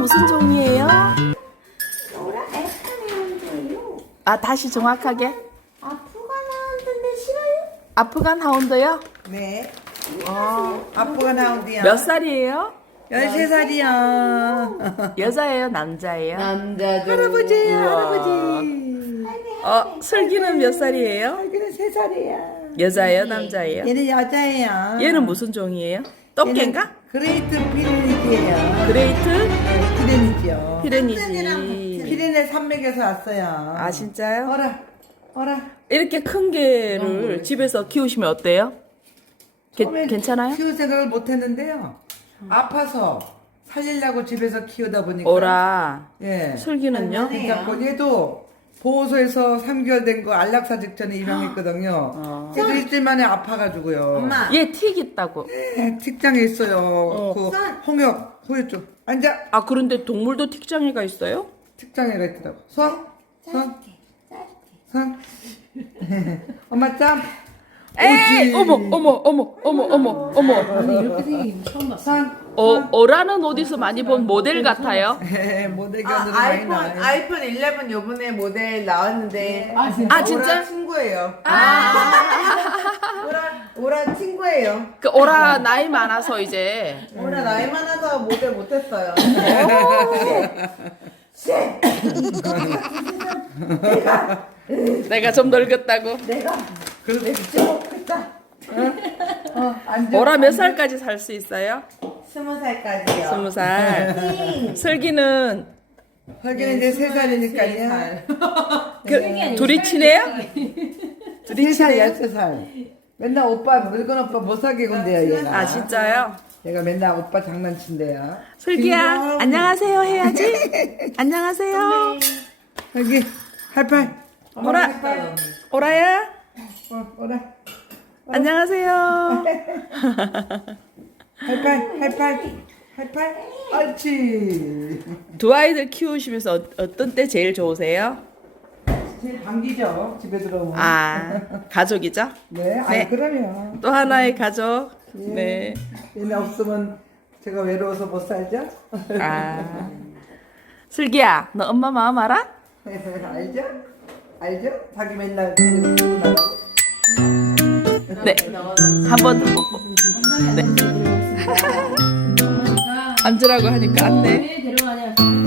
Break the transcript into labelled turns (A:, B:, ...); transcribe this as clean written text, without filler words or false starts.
A: 무슨 종이에요?
B: 오라 에스카메온드예요.
A: 아, 다시 정확하게.
B: 아프간 하운드인데 싫어요?
A: 아프간 하운드요?
C: 네. 아프간 하운드야.
A: 몇 살이에요?
C: 13살이야.
A: 여자예요, 남자예요?
D: 남자도
C: 할아버지야,
A: 우와.
C: 할아버지.
A: 슬기는 몇 살이에요?
C: 여기는 3살이야.
A: 여자예요, 남자예요?
C: 얘는 여자예요.
A: 얘는 무슨 종이에요? 떡개인가?
C: 그레이트 피레니지예요.
A: 그레이트
C: 피레니지요.
A: 피레니지.
C: 피레네 산맥에서 왔어요.
A: 아, 진짜요?
C: 어라.
A: 이렇게 큰 개를 집에서 키우시면 어때요?
C: 처음엔
A: 괜찮아요?
C: 키울 생각을 못 했는데요. 아파서 살리려고 집에서 키우다 보니까.
A: 오라.
C: 예.
A: 슬기는요?
C: 괜찮고 얘도 보호소에서 3개월 된 거 안락사 직전에 입양했거든요. 얘도 일주일 만에 아파가지고요.
D: 엄마
A: 얘 틱 있다고.
C: 네, 직장에 있어요. 그 홍역 후유증. 앉아.
A: 아, 그런데 동물도 틱장애가 있어요?
C: 직장에가 있더라고. 손. 엄마 짬.
A: 에이, 어머.
D: 이렇게 생긴 거 처음 봤어.
C: 손.
A: 오라는 어디서 많이 본 모델 같아요?
C: 모델견으로 많이 나와요.
E: 아이폰 11 요번에 모델 나왔는데
A: 아, 진짜?
E: 오라 친구예요. 오라 친구예요.
A: 그 오라 나이 많아서 이제.
E: 오라 나이 많아서 모델 못했어요.
A: 내가 좀 늙었다고.
C: 앉아.
A: 오라 몇 살까지 살 수 있어요?
E: 20살까지요.
A: 20살. 슬기는
C: 하기는 이제 3살이니까요.
A: 둘이 친해요?
C: 3살, 13살. 맨날 오빠, 늙은 오빠 못 사귀군데요, 얘가.
A: 아, 진짜요?
C: 얘가 맨날 오빠 장난친대요.
A: 슬기야, 안녕하세요 해야지. 안녕하세요.
C: 여기, 하이파이.
A: 오라, 오라야,
C: 오라.
A: 안녕하세요.
C: 하이파이. 옳지.
A: 두 아이들 키우시면서 어떤 때 제일 좋으세요?
C: 제일 반기죠, 집에 들어오면.
A: 아, 가족이죠?
C: 네,
A: 네.
C: 그러면.
A: 또 하나의 가족. 네.
C: 얘네 없으면 제가 외로워서 못 살죠?
A: 아, 슬기야, 너 엄마 마음 알아?
C: 알죠? 자기 맨날 데리고 놀고 나가고.
A: 네. 한 번 더. 네. 앉으라고 하니까 안 돼.
D: 왜 데려가냐?